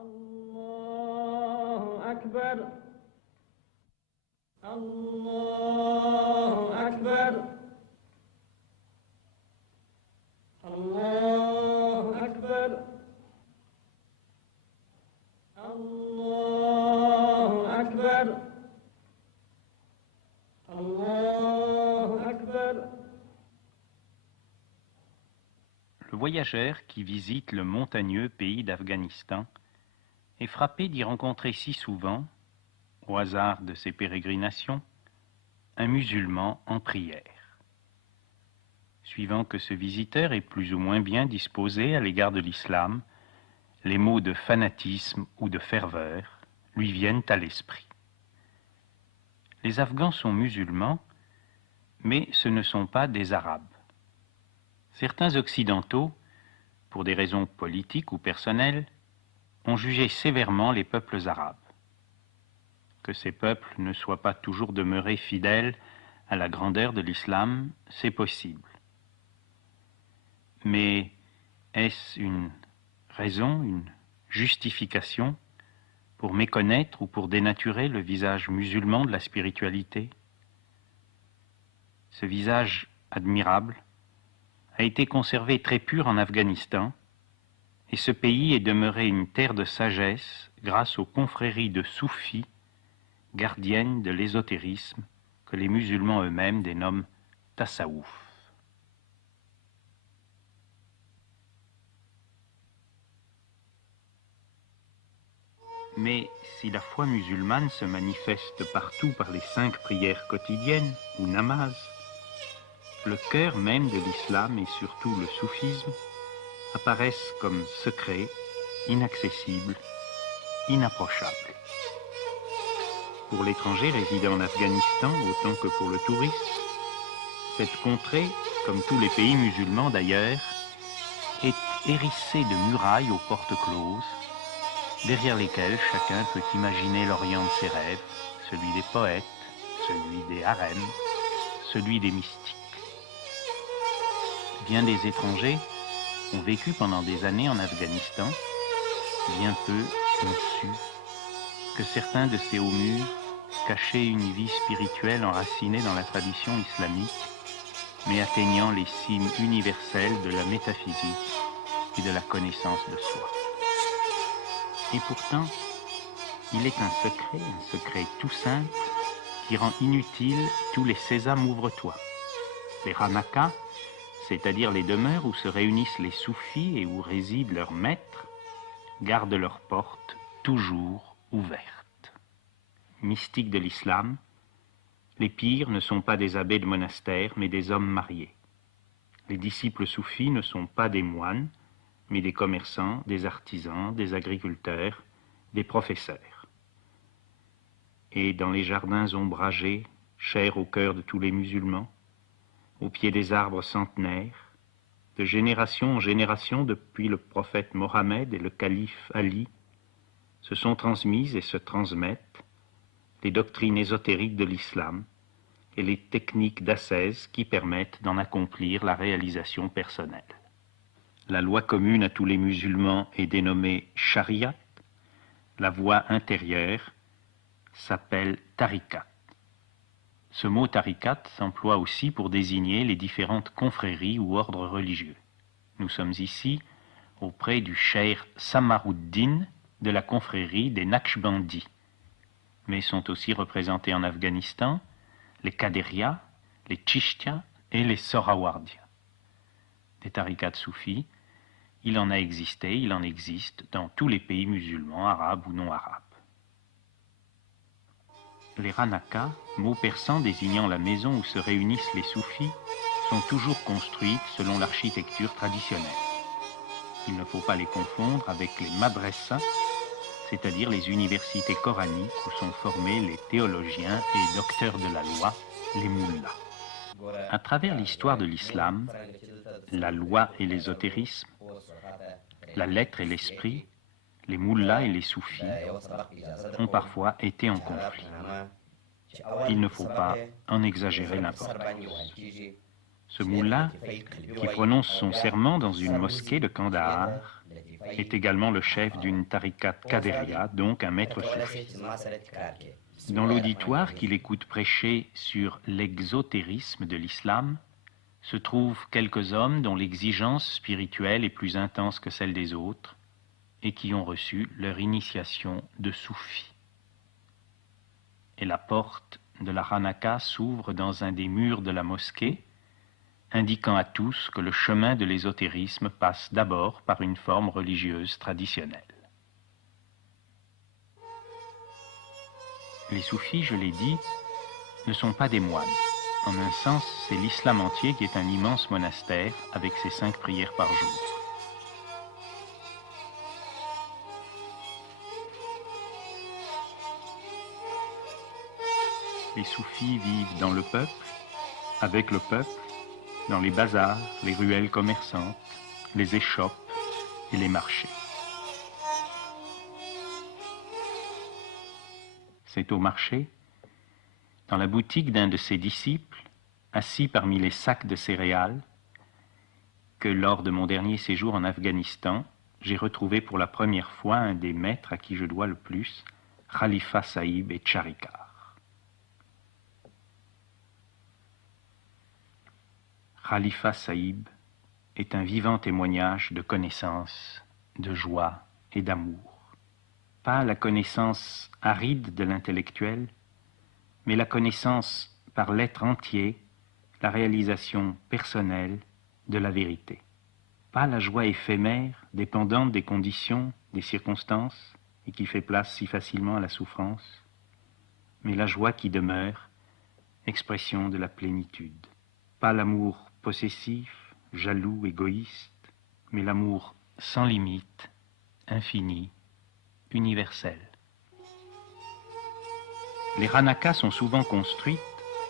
الله أكبر الله أكبر الله أكبر الله أكبر الله أكبر. Le voyageur qui visite le montagneux pays d'Afghanistan est frappé d'y rencontrer si souvent, au hasard de ses pérégrinations, un musulman en prière. Suivant que ce visiteur est plus ou moins bien disposé à l'égard de l'islam, les mots de fanatisme ou de ferveur lui viennent à l'esprit. Les Afghans sont musulmans, mais ce ne sont pas des Arabes. Certains Occidentaux, pour des raisons politiques ou personnelles, ont jugé sévèrement les peuples arabes. Que ces peuples ne soient pas toujours demeurés fidèles à la grandeur de l'islam, c'est possible. Mais est-ce une raison, une justification pour méconnaître ou pour dénaturer le visage musulman de la spiritualité? Ce visage admirable a été conservé très pur en Afghanistan, et ce pays est demeuré une terre de sagesse grâce aux confréries de soufis, gardiennes de l'ésotérisme, que les musulmans eux-mêmes dénomment tassaouf. Mais si la foi musulmane se manifeste partout par les 5 prières quotidiennes, ou namaz, le cœur même de l'islam et surtout le soufisme apparaissent comme secrets, inaccessibles, inapprochables. Pour l'étranger résidant en Afghanistan autant que pour le touriste, cette contrée, comme tous les pays musulmans d'ailleurs, est hérissée de murailles aux portes closes, derrière lesquelles chacun peut imaginer l'Orient de ses rêves, celui des poètes, celui des harems, celui des mystiques. Bien des étrangers ont vécu pendant des années en Afghanistan, bien peu ont su que certains de ces hauts murs cachaient une vie spirituelle enracinée dans la tradition islamique, mais atteignant les cimes universelles de la métaphysique et de la connaissance de soi. Et pourtant, il est un secret tout simple, qui rend inutile tous les sésame ouvre-toi. Les ranakas, c'est-à-dire les demeures où se réunissent les soufis et où réside leur maître, gardent leurs portes toujours ouvertes. Mystiques de l'islam, les pires ne sont pas des abbés de monastère, mais des hommes mariés. Les disciples soufis ne sont pas des moines, mais des commerçants, des artisans, des agriculteurs, des professeurs. Et dans les jardins ombragés, chers au cœur de tous les musulmans, au pied des arbres centenaires, de génération en génération depuis le prophète Mohammed et le calife Ali, se sont transmises et se transmettent les doctrines ésotériques de l'islam et les techniques d'ascèse qui permettent d'en accomplir la réalisation personnelle. La loi commune à tous les musulmans est dénommée Shariat. La voie intérieure s'appelle Tariqat. Ce mot tariqat s'emploie aussi pour désigner les différentes confréries ou ordres religieux. Nous sommes ici auprès du cheikh Samaruddin de la confrérie des Naqshbandis, mais sont aussi représentés en Afghanistan les Qadérias, les Chishtias et les Sohrawardias. Des tariqats soufis, il en existe dans tous les pays musulmans, arabes ou non arabes. Les ranakas, mot persan désignant la maison où se réunissent les soufis, sont toujours construites selon l'architecture traditionnelle. Il ne faut pas les confondre avec les madrasas, c'est-à-dire les universités coraniques où sont formés les théologiens et docteurs de la loi, les mullahs. À travers l'histoire de l'islam, la loi et l'ésotérisme, la lettre et l'esprit, les mullahs et les soufis ont parfois été en conflit. Il ne faut pas en exagérer l'importance. Ce moullah, qui prononce son serment dans une mosquée de Kandahar, est également le chef d'une tariqat Qaderia, donc un maître soufi. Dans l'auditoire qu'il écoute prêcher sur l'exotérisme de l'islam, se trouvent quelques hommes dont l'exigence spirituelle est plus intense que celle des autres et qui ont reçu leur initiation de soufi. Et la porte de la Hanaka s'ouvre dans un des murs de la mosquée, indiquant à tous que le chemin de l'ésotérisme passe d'abord par une forme religieuse traditionnelle. Les soufis, je l'ai dit, ne sont pas des moines. En un sens, c'est l'islam entier qui est un immense monastère avec ses 5 prières par jour. Les soufis vivent dans le peuple, avec le peuple, dans les bazars, les ruelles commerçantes, les échoppes et les marchés. C'est au marché, dans la boutique d'un de ses disciples, assis parmi les sacs de céréales, que lors de mon dernier séjour en Afghanistan, j'ai retrouvé pour la première fois un des maîtres à qui je dois le plus, Khalifa Sahib et Charikar. Khalifa Sahib est un vivant témoignage de connaissance, de joie et d'amour. Pas la connaissance aride de l'intellectuel, mais la connaissance par l'être entier, la réalisation personnelle de la vérité. Pas la joie éphémère, dépendante des conditions, des circonstances, et qui fait place si facilement à la souffrance, mais la joie qui demeure, expression de la plénitude. Pas l'amour possessif, jaloux, égoïste, mais l'amour sans limite, infini, universel. Les Hanakas sont souvent construites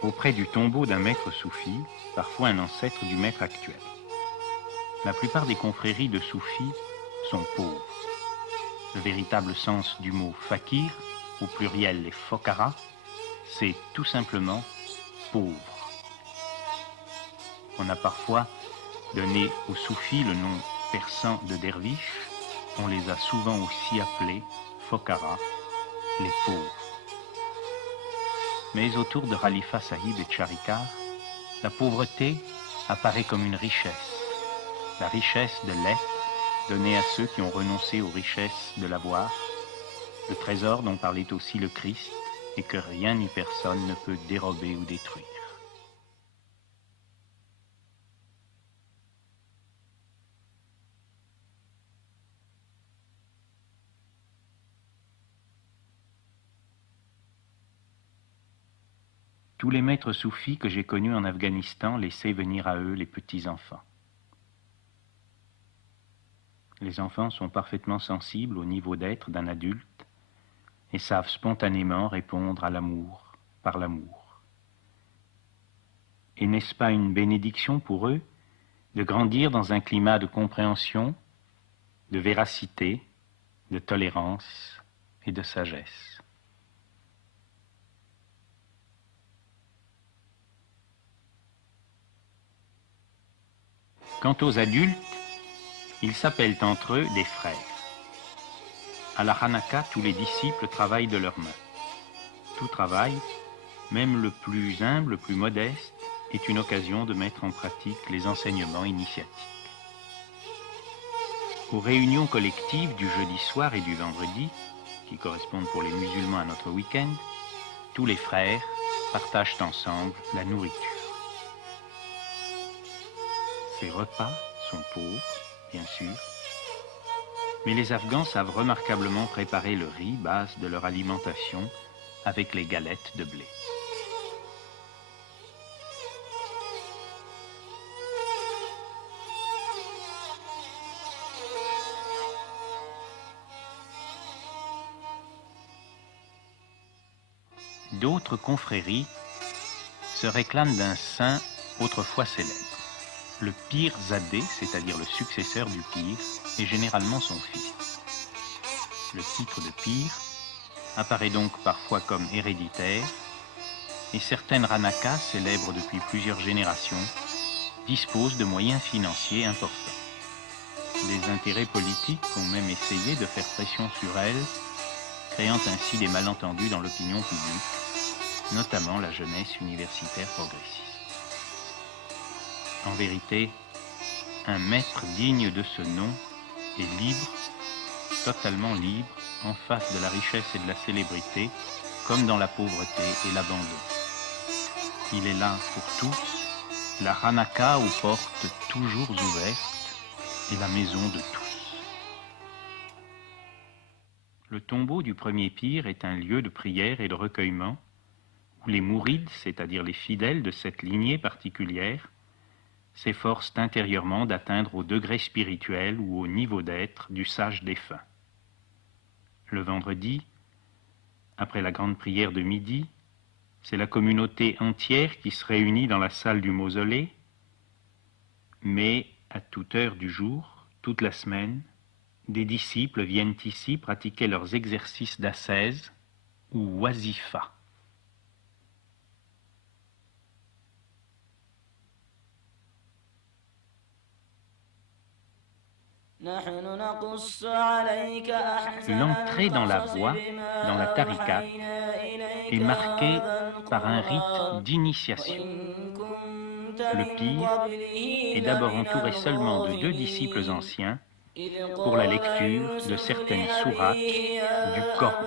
auprès du tombeau d'un maître soufi, parfois un ancêtre du maître actuel. La plupart des confréries de soufis sont pauvres. Le véritable sens du mot fakir, au pluriel les fokara, c'est tout simplement pauvre. On a parfois donné aux soufis le nom persan de derviche, on les a souvent aussi appelés fokara, les pauvres. Mais autour de Khalifa Sahib et Charikar, la pauvreté apparaît comme une richesse, la richesse de l'être donnée à ceux qui ont renoncé aux richesses de l'avoir, le trésor dont parlait aussi le Christ et que rien ni personne ne peut dérober ou détruire. Tous les maîtres soufis que j'ai connus en Afghanistan laissaient venir à eux les petits-enfants. Les enfants sont parfaitement sensibles au niveau d'être d'un adulte et savent spontanément répondre à l'amour par l'amour. Et n'est-ce pas une bénédiction pour eux de grandir dans un climat de compréhension, de véracité, de tolérance et de sagesse? Quant aux adultes, ils s'appellent entre eux des frères. À la Hanaka, tous les disciples travaillent de leurs mains. Tout travail, même le plus humble, le plus modeste, est une occasion de mettre en pratique les enseignements initiatiques. Aux réunions collectives du jeudi soir et du vendredi, qui correspondent pour les musulmans à notre week-end, tous les frères partagent ensemble la nourriture. Ces repas sont pauvres, bien sûr, mais les Afghans savent remarquablement préparer le riz, base de leur alimentation, avec les galettes de blé. D'autres confréries se réclament d'un saint autrefois célèbre. Le Pir Zadeh, c'est-à-dire le successeur du Pir, est généralement son fils. Le titre de Pir apparaît donc parfois comme héréditaire, et certaines Hanakas, célèbres depuis plusieurs générations, dispose de moyens financiers importants. Des intérêts politiques ont même essayé de faire pression sur elle, créant ainsi des malentendus dans l'opinion publique, notamment la jeunesse universitaire progressiste. En vérité, un maître digne de ce nom est libre, totalement libre, en face de la richesse et de la célébrité, comme dans la pauvreté et l'abandon. Il est là pour tous, la Hanaka aux portes toujours ouvertes, et la maison de tous. Le tombeau du premier pire est un lieu de prière et de recueillement où les mourides, c'est-à-dire les fidèles de cette lignée particulière, s'efforcent intérieurement d'atteindre au degré spirituel ou au niveau d'être du sage défunt. Le vendredi, après la grande prière de midi, c'est la communauté entière qui se réunit dans la salle du mausolée, mais à toute heure du jour, toute la semaine, des disciples viennent ici pratiquer leurs exercices d'ascèse ou wazifa. L'entrée dans la voie, dans la tariqat, est marquée par un rite d'initiation. Le pire est d'abord entouré seulement de 2 disciples anciens pour la lecture de certaines sourates du Coran.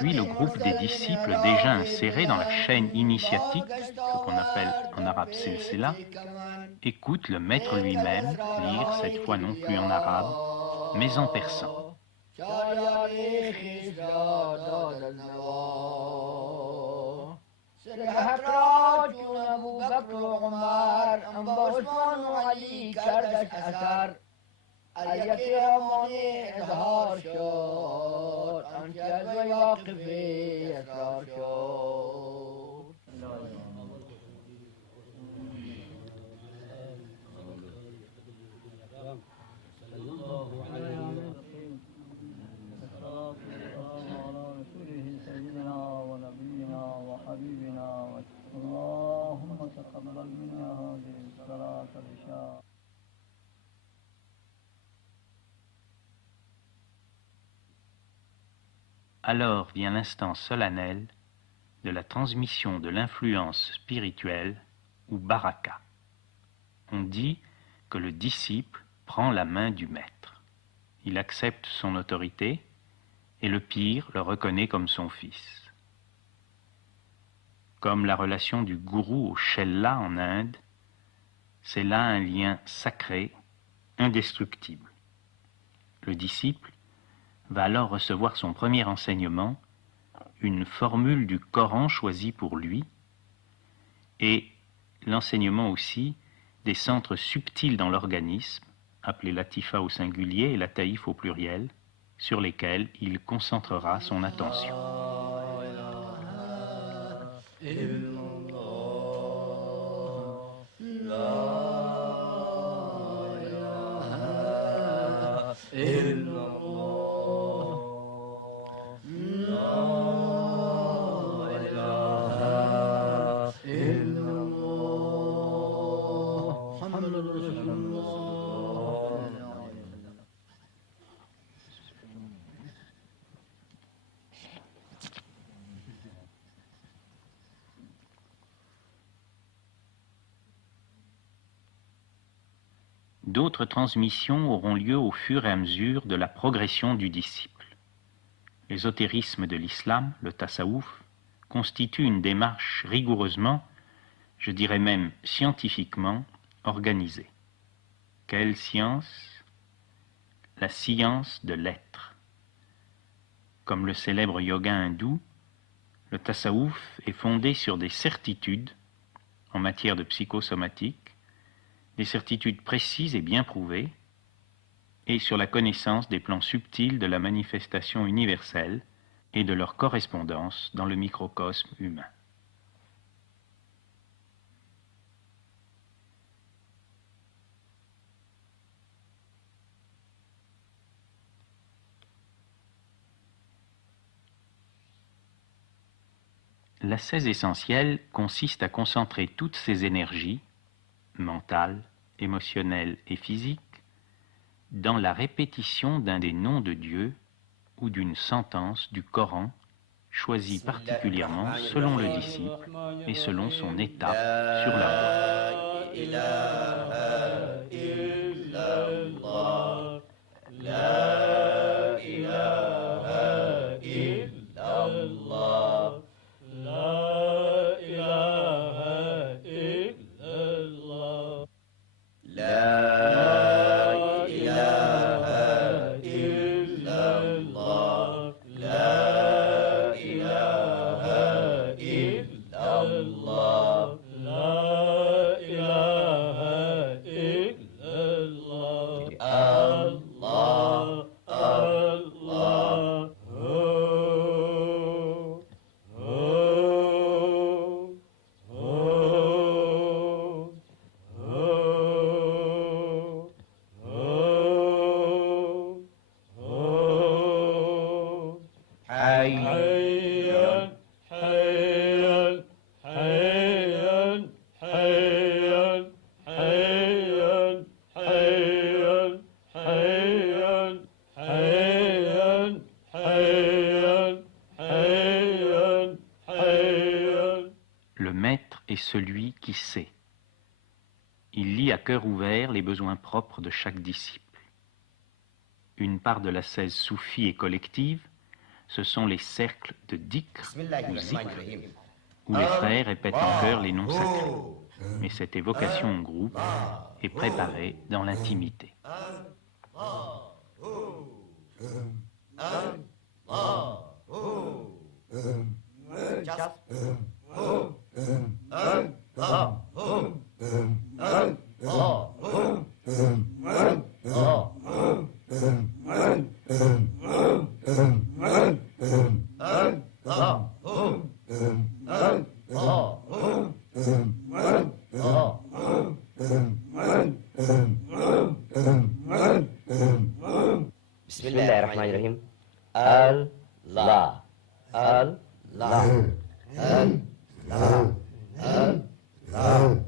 Puis le groupe des disciples déjà insérés dans la chaîne initiatique, ce qu'on appelle en arabe silsila, écoute le maître lui-même lire, cette fois non plus en arabe, mais en persan. Alors vient l'instant solennel de la transmission de l'influence spirituelle ou baraka. On dit que le disciple prend la main du maître. Il accepte son autorité et le pire le reconnaît comme son fils. Comme la relation du gourou au chella en Inde, c'est là un lien sacré, indestructible. Le disciple va alors recevoir son premier enseignement, une formule du Coran choisie pour lui, et l'enseignement aussi des centres subtils dans l'organisme, appelés latifa au singulier et lataïf au pluriel, sur lesquels il concentrera son attention. D'autres transmissions auront lieu au fur et à mesure de la progression du disciple. L'ésotérisme de l'islam, le tasawwuf, constitue une démarche rigoureusement, je dirais même scientifiquement, organisée. Quelle science? La science de l'être. Comme le célèbre yoga hindou, le tasawwuf est fondé sur des certitudes en matière de psychosomatique, des certitudes précises et bien prouvées, et sur la connaissance des plans subtils de la manifestation universelle et de leur correspondance dans le microcosme humain. L'ascèse essentielle consiste à concentrer toutes ses énergies, mentales, émotionnelles et physiques, dans la répétition d'un des noms de Dieu ou d'une sentence du Coran choisie particulièrement selon le disciple et selon son étape sur la Le maître est celui qui sait. Il lit à cœur ouvert les besoins propres de chaque disciple. Une part de l'ascèse soufie et collective, ce sont les cercles de dhikr ou zikr, où les frères répètent en chœur les noms sacrés. Mais cette évocation en groupe est préparée dans l'intimité. Bismillahirrahmanirrahim. Allah, Allah, Allah, Allah, Allah,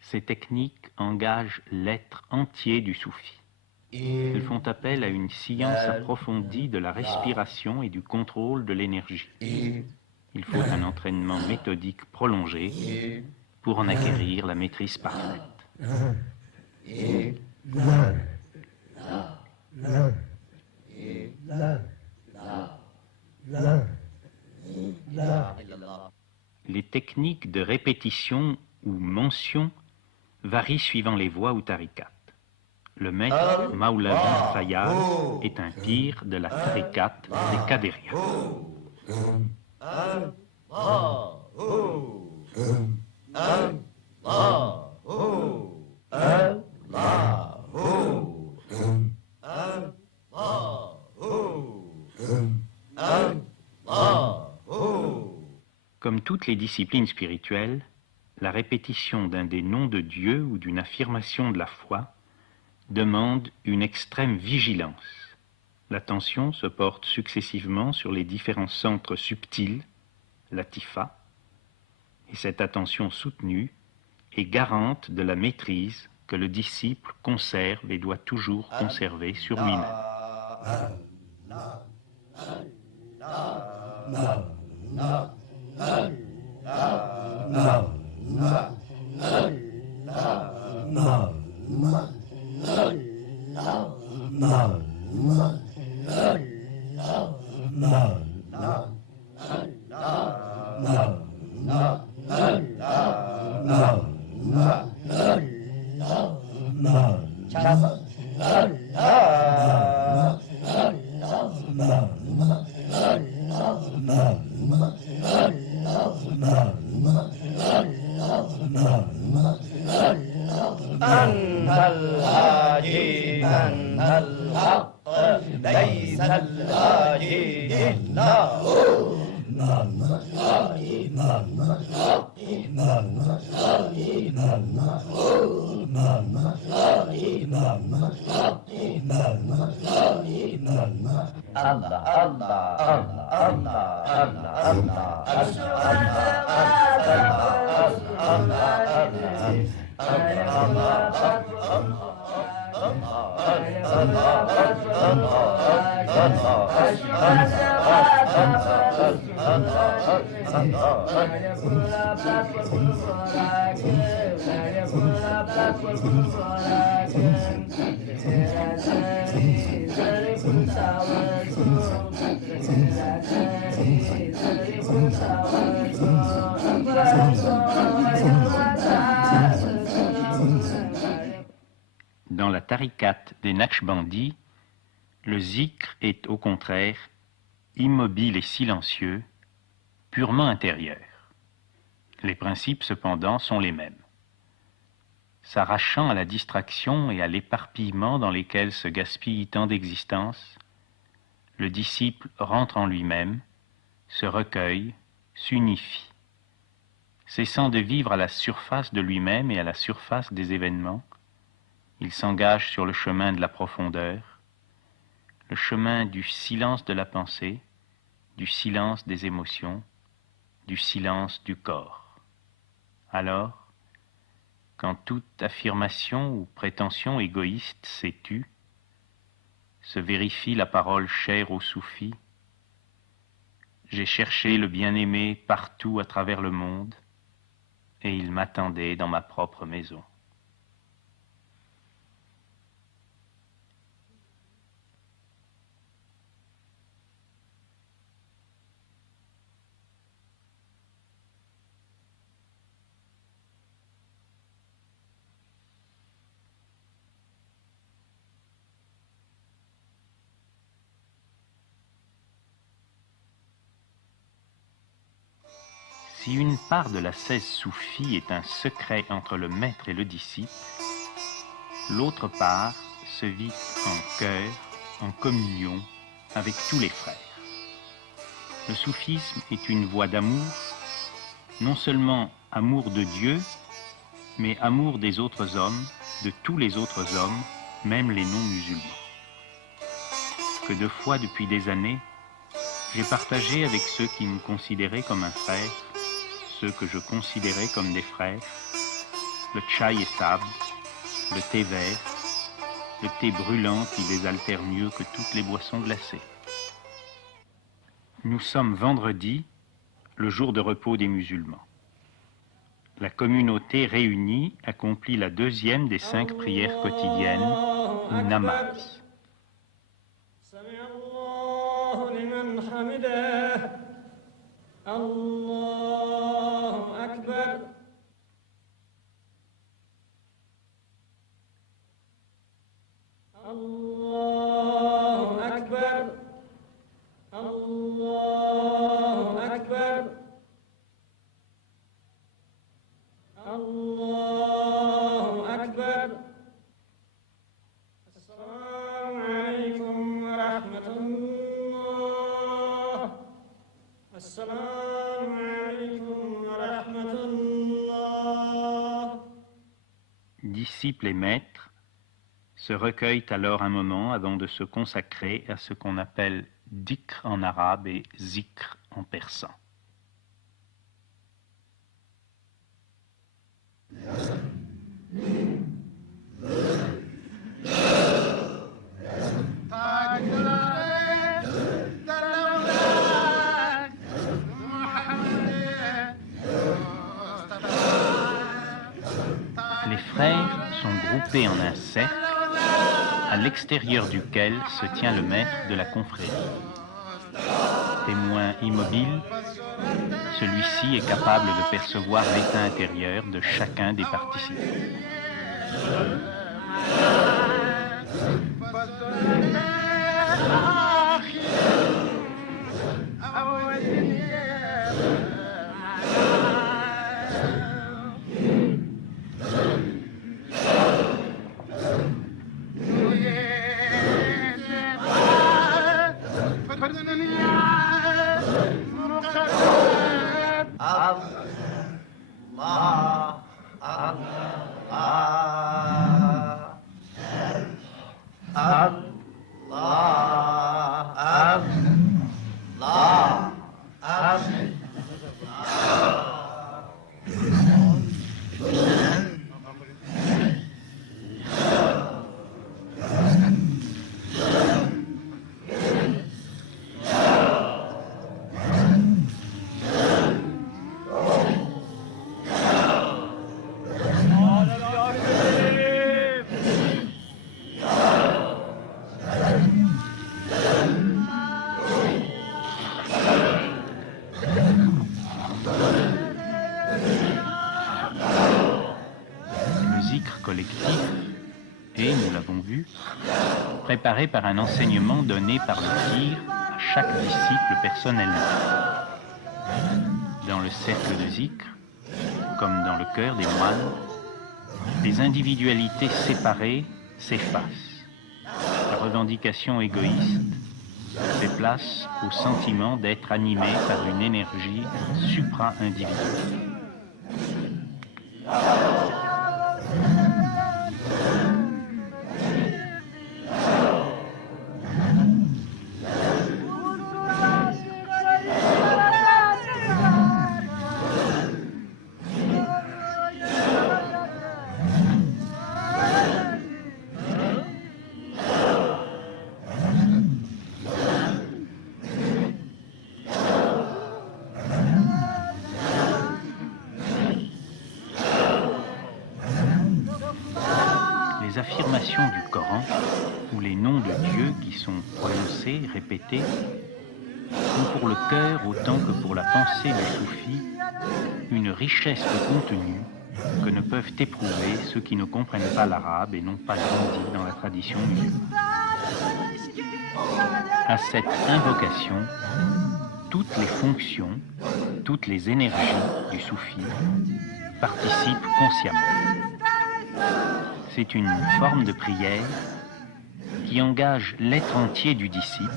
Ces techniques engagent l'être entier du soufi. Elles font appel à une science approfondie de la respiration et du contrôle de l'énergie. Il faut un entraînement méthodique prolongé pour en acquérir la maîtrise parfaite. Les techniques de répétition ou mention varient suivant les voies ou tariqats. Le maître Maulavi Fayyaz est un pire de la tariqat des Qadiriya. Comme toutes les disciplines spirituelles, la répétition d'un des noms de Dieu ou d'une affirmation de la foi demande une extrême vigilance. L'attention se porte successivement sur les différents centres subtils, latifa, et cette attention soutenue est garante de la maîtrise que le disciple conserve et doit toujours conserver sur lui-même. أنت الهادي أنت الحق ليس الهادي إلا هو Dans la tariqat des Naqshbandis, le zikr est au contraire immobile et silencieux, purement intérieur. Les principes cependant sont les mêmes. S'arrachant à la distraction et à l'éparpillement dans lesquels se gaspille tant d'existence, le disciple rentre en lui-même, se recueille, s'unifie. Cessant de vivre à la surface de lui-même et à la surface des événements, il s'engage sur le chemin de la profondeur, le chemin du silence de la pensée, du silence des émotions, du silence du corps. Alors, quand toute affirmation ou prétention égoïste s'est tue, se vérifie la parole chère aux soufis. J'ai cherché le bien-aimé partout à travers le monde, et il m'attendait dans ma propre maison. Si une part de la 16 soufis est un secret entre le maître et le disciple, l'autre part se vit en cœur, en communion avec tous les frères. Le soufisme est une voie d'amour, non seulement amour de Dieu, mais amour des autres hommes, de tous les autres hommes, même les non-musulmans. Que de fois depuis des années, j'ai partagé avec ceux qui me considéraient comme un frère, ceux que je considérais comme des frères, le tchaï et sable, le thé vert, le thé brûlant qui désaltère mieux que toutes les boissons glacées. Nous sommes vendredi, le jour de repos des musulmans. La communauté réunie accomplit la deuxième des 5 prières quotidiennes, ou namaz. Allahu Akbar. Allahu Akbar. Allahu Akbar. Allahu Akbar. Assalamu alaikum wa rahmatullah. Assalamu alaikum wa rahmatullah. Disciples et maîtres se recueillent alors un moment avant de se consacrer à ce qu'on appelle dhikr en arabe et zikr en persan. Les frères sont groupés en un cercle, à l'extérieur duquel se tient le maître de la confrérie. Témoin immobile, celui-ci est capable de percevoir l'état intérieur de chacun des participants. Préparé par un enseignement donné par le pire à chaque disciple personnellement. Dans le cercle de zikr, comme dans le cœur des moines, les individualités séparées s'effacent. La revendication égoïste fait place au sentiment d'être animé par une énergie supra-individuelle. Les affirmations du Coran ou les noms de Dieu qui sont prononcés, répétés, ont pour le cœur autant que pour la pensée des soufis une richesse de contenu que ne peuvent éprouver ceux qui ne comprennent pas l'arabe et n'ont pas grandi dans la tradition musulmane. À cette invocation, toutes les fonctions, toutes les énergies du soufi participent consciemment. C'est une forme de prière qui engage l'être entier du disciple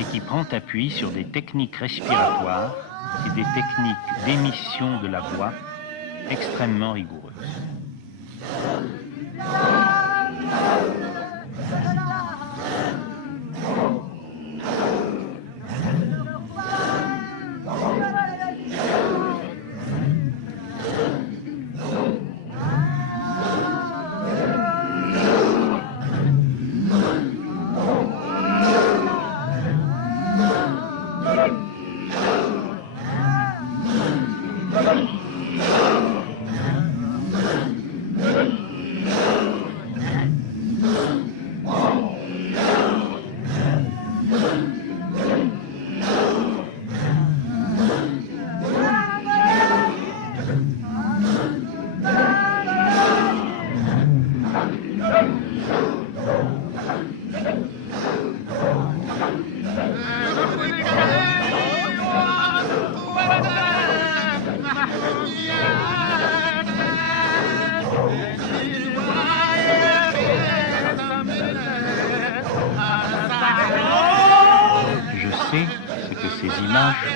et qui prend appui sur des techniques respiratoires et des techniques d'émission de la voix extrêmement rigoureuses.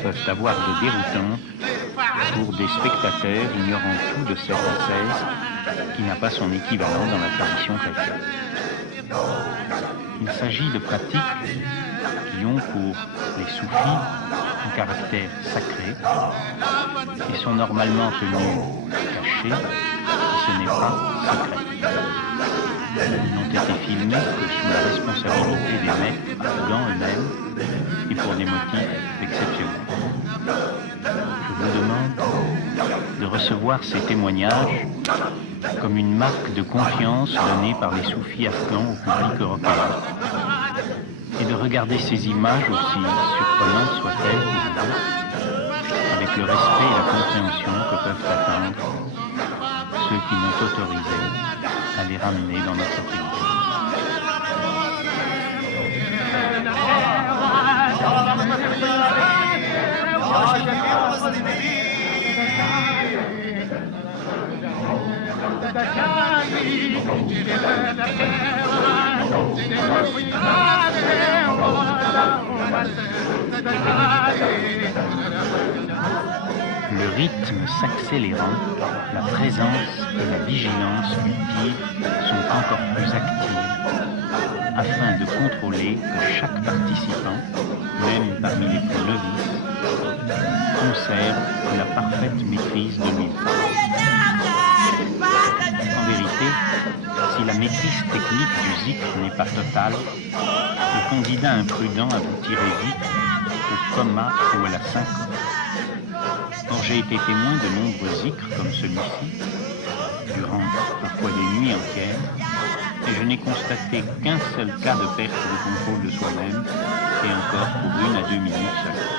Peuvent avoir de déroutantes pour des spectateurs ignorant tout de cette ascèse qui n'a pas son équivalent dans la tradition chrétienne. Il s'agit de pratiques qui ont pour les soufis un caractère sacré et sont normalement tenues cachées, et ce n'est pas secret. Ils n'ont été filmés que sous la responsabilité des maîtres dans eux-mêmes et pour des motifs exceptionnels. Je vous demande de recevoir ces témoignages comme une marque de confiance donnée par les soufis afghans au public européen et de regarder ces images, aussi surprenantes soient-elles, avec le respect et la compréhension que peuvent atteindre ceux qui m'ont autorisé à les ramener dans notre pays. Le rythme s'accélérant, la présence et la vigilance utile sont encore plus actives afin de contrôler que chaque participant, même parmi les plus novices, conserve la parfaite maîtrise de lui-même. En vérité, si la maîtrise technique du zikr n'est pas totale, le candidat imprudent aboutirait vite au coma ou à la syncope. Or, j'ai été témoin de nombreux zikrs comme celui-ci, durant parfois des nuits entières, et je n'ai constaté qu'un seul cas de perte de contrôle de soi-même, et encore pour 1 à 2 minutes seulement.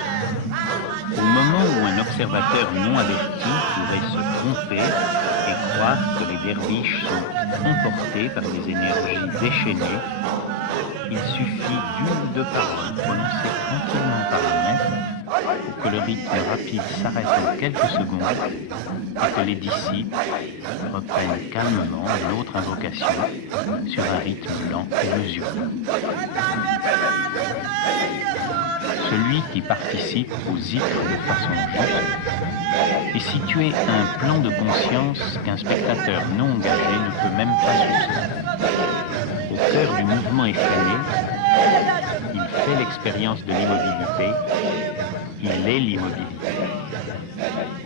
Au moment où un observateur non averti pourrait se tromper et croire que les derviches sont emportés par des énergies déchaînées, il suffit d'une ou deux paroles prononcées tranquillement par le maître pour que le rythme rapide s'arrête en quelques secondes et que les disciples reprennent calmement une autre invocation sur un rythme lent et mesuré. Celui qui participe au zikr de façon juste est situé à un plan de conscience qu'un spectateur non engagé ne peut même pas soupçonner. Au cœur du mouvement effréné, il fait l'expérience de l'immobilité, il est l'immobilité.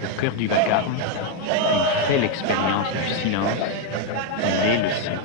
Au cœur du vacarme, il fait l'expérience du silence, il est le silence.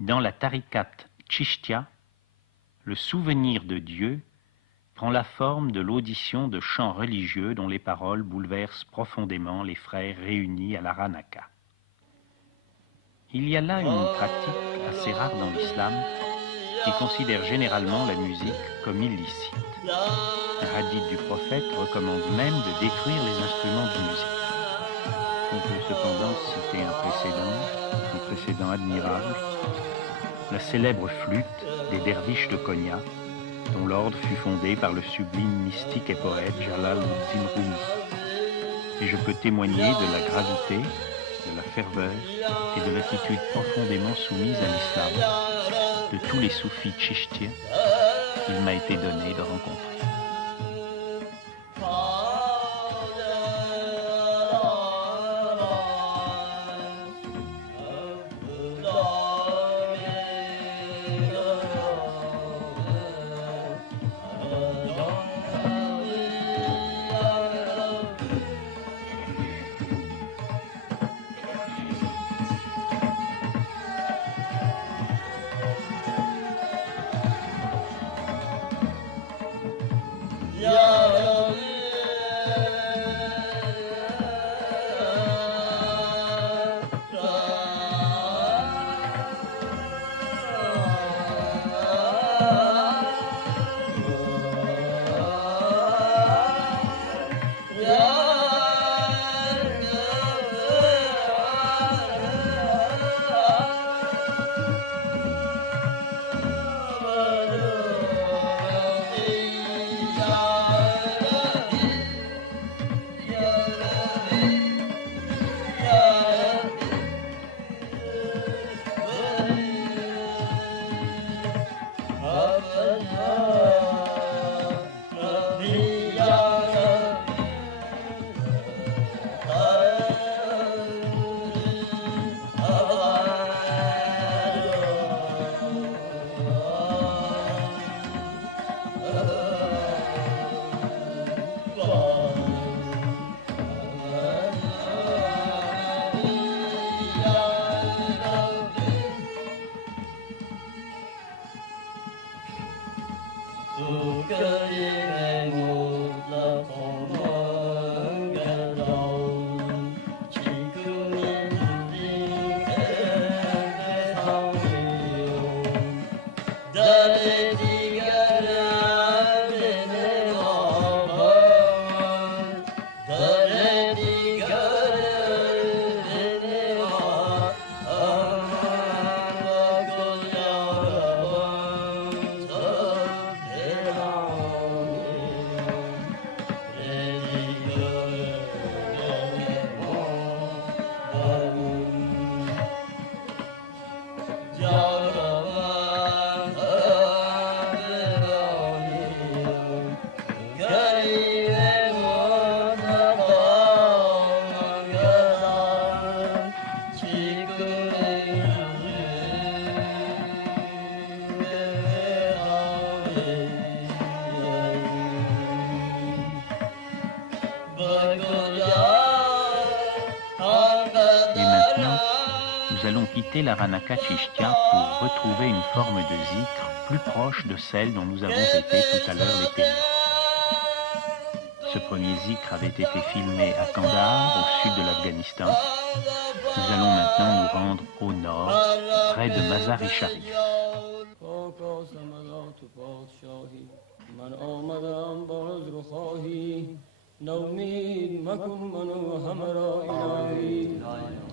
Dans la tariqat Chishtia, le souvenir de Dieu prend la forme de l'audition de chants religieux dont les paroles bouleversent profondément les frères réunis à l'Aranaka. Il y a là une pratique assez rare dans l'islam qui considère généralement la musique comme illicite. Un hadith du prophète recommande même de détruire les instruments de musique. On peut cependant citer un précédent admirable, la célèbre flûte des derviches de Konya, dont l'ordre fut fondé par le sublime mystique et poète Jalaluddin Rumi. Et je peux témoigner de la gravité, de la ferveur et de l'attitude profondément soumise à l'islam de tous les soufis tchishtiens qu'il m'a été donné de rencontrer. Nous allons quitter la Ranaka Chishtia pour retrouver une forme de zikr plus proche de celle dont nous avons été tout à l'heure les témoins. Ce premier zikr avait été filmé à Kandahar, au sud de l'Afghanistan. Nous allons maintenant nous rendre au nord, près de Mazar-e-Sharif. نومید مکن منو همرا الهی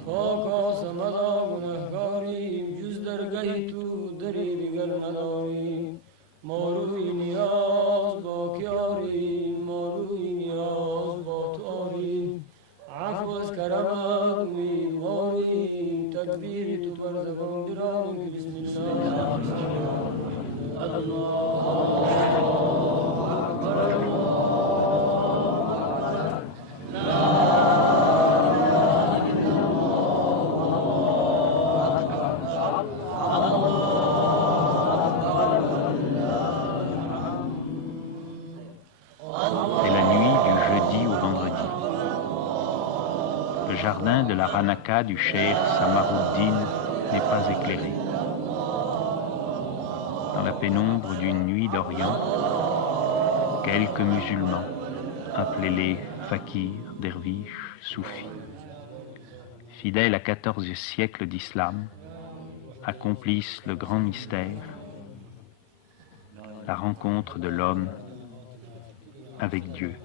خاکا سمدا گنهگاریم جز درگهی تو دری دیگر نداریم ما روی نیاز با کیاریم ما روی نیاز با تو آریم عفو از کرمت امیدواریم تکبیر تو بر زبان برانیم بسم الله الله Le jardin de la Ranaka du cheikh Samaruddin n'est pas éclairé. Dans la pénombre d'une nuit d'Orient, quelques musulmans, appelés-les fakirs, derviches, soufis, fidèles à 14 siècles d'islam, accomplissent le grand mystère, la rencontre de l'homme avec Dieu.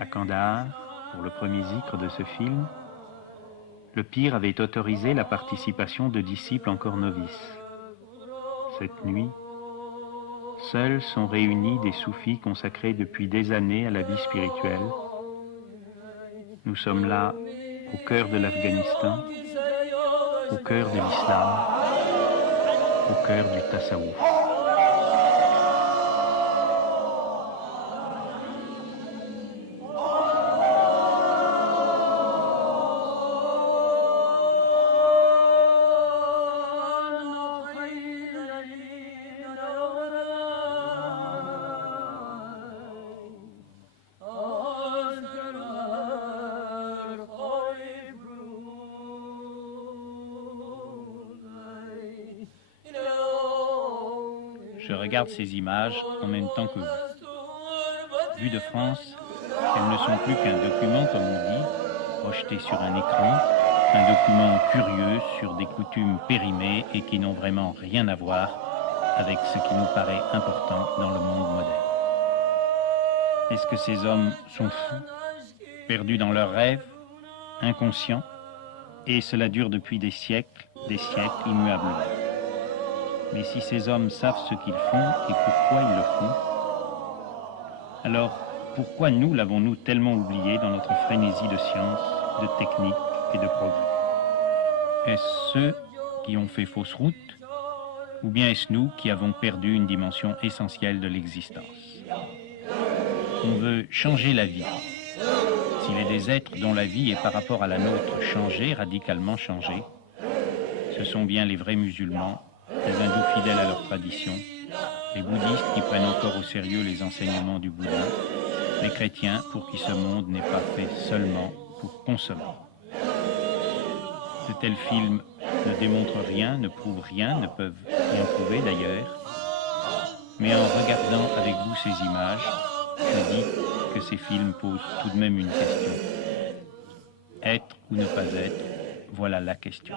À Kandahar, pour le premier zikr de ce film, le pir avait autorisé la participation de disciples encore novices. Cette nuit, seuls sont réunis des soufis consacrés depuis des années à la vie spirituelle. Nous sommes là, au cœur de l'Afghanistan, au cœur de l'islam, au cœur du tasawwuf. Je regarde ces images en même temps que vous. Vues de France, elles ne sont plus qu'un document, comme on dit, projeté sur un écran, un document curieux sur des coutumes périmées et qui n'ont vraiment rien à voir avec ce qui nous paraît important dans le monde moderne. Est-ce que ces hommes sont fous, perdus dans leurs rêves, inconscients, et cela dure depuis des siècles immuablement. Mais si ces hommes savent ce qu'ils font et pourquoi ils le font, alors pourquoi nous l'avons-nous tellement oublié dans notre frénésie de science, de technique et de progrès? Est-ce ceux qui ont fait fausse route, ou bien est-ce nous qui avons perdu une dimension essentielle de l'existence? On veut changer la vie. S'il est des êtres dont la vie est par rapport à la nôtre changée, radicalement changée, ce sont bien les vrais musulmans, les hindous fidèles à leur tradition, les bouddhistes qui prennent encore au sérieux les enseignements du Bouddha, les chrétiens pour qui ce monde n'est pas fait seulement pour consommer. De tels films ne démontrent rien, ne prouvent rien, ne peuvent rien prouver d'ailleurs, mais en regardant avec vous ces images, je dis que ces films posent tout de même une question. Être ou ne pas être, voilà la question.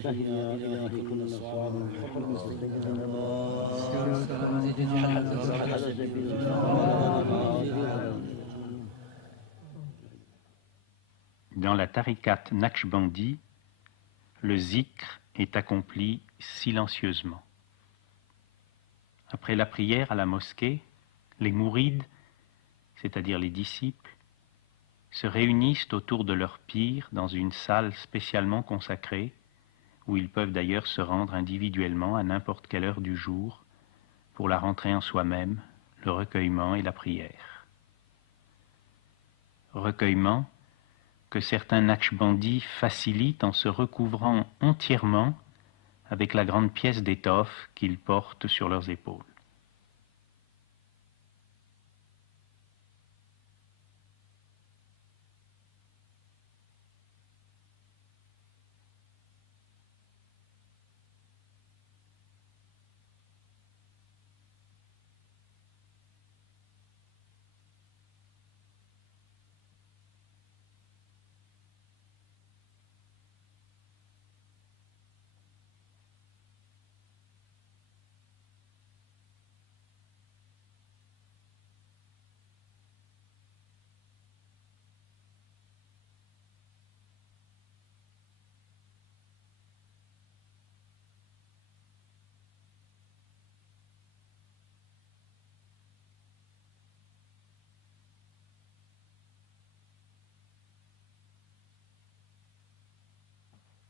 فهدنا إلى كل الصواب وقل مستقيم Dans la tariqat Naqshbandi, le zikr est accompli silencieusement. Après la prière à la mosquée, les mourides, c'est-à-dire les disciples, se réunissent autour de leur pir dans une salle spécialement consacrée, où ils peuvent d'ailleurs se rendre individuellement à n'importe quelle heure du jour pour la rentrée en soi-même, le recueillement et la prière. Recueillement que certains Naqshbandis facilitent en se recouvrant entièrement avec la grande pièce d'étoffe qu'ils portent sur leurs épaules.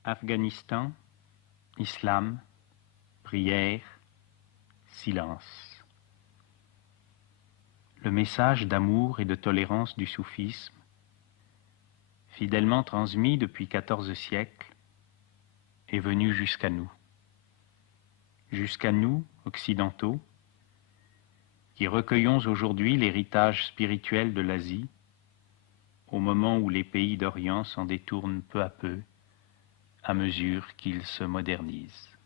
Afghanistan, islam, prière, silence. Le message d'amour et de tolérance du soufisme, fidèlement transmis depuis 14 siècles, est venu jusqu'à nous. Jusqu'à nous, occidentaux, qui recueillons aujourd'hui l'héritage spirituel de l'Asie, au moment où les pays d'Orient s'en détournent peu à peu, à mesure qu'ils se modernisent.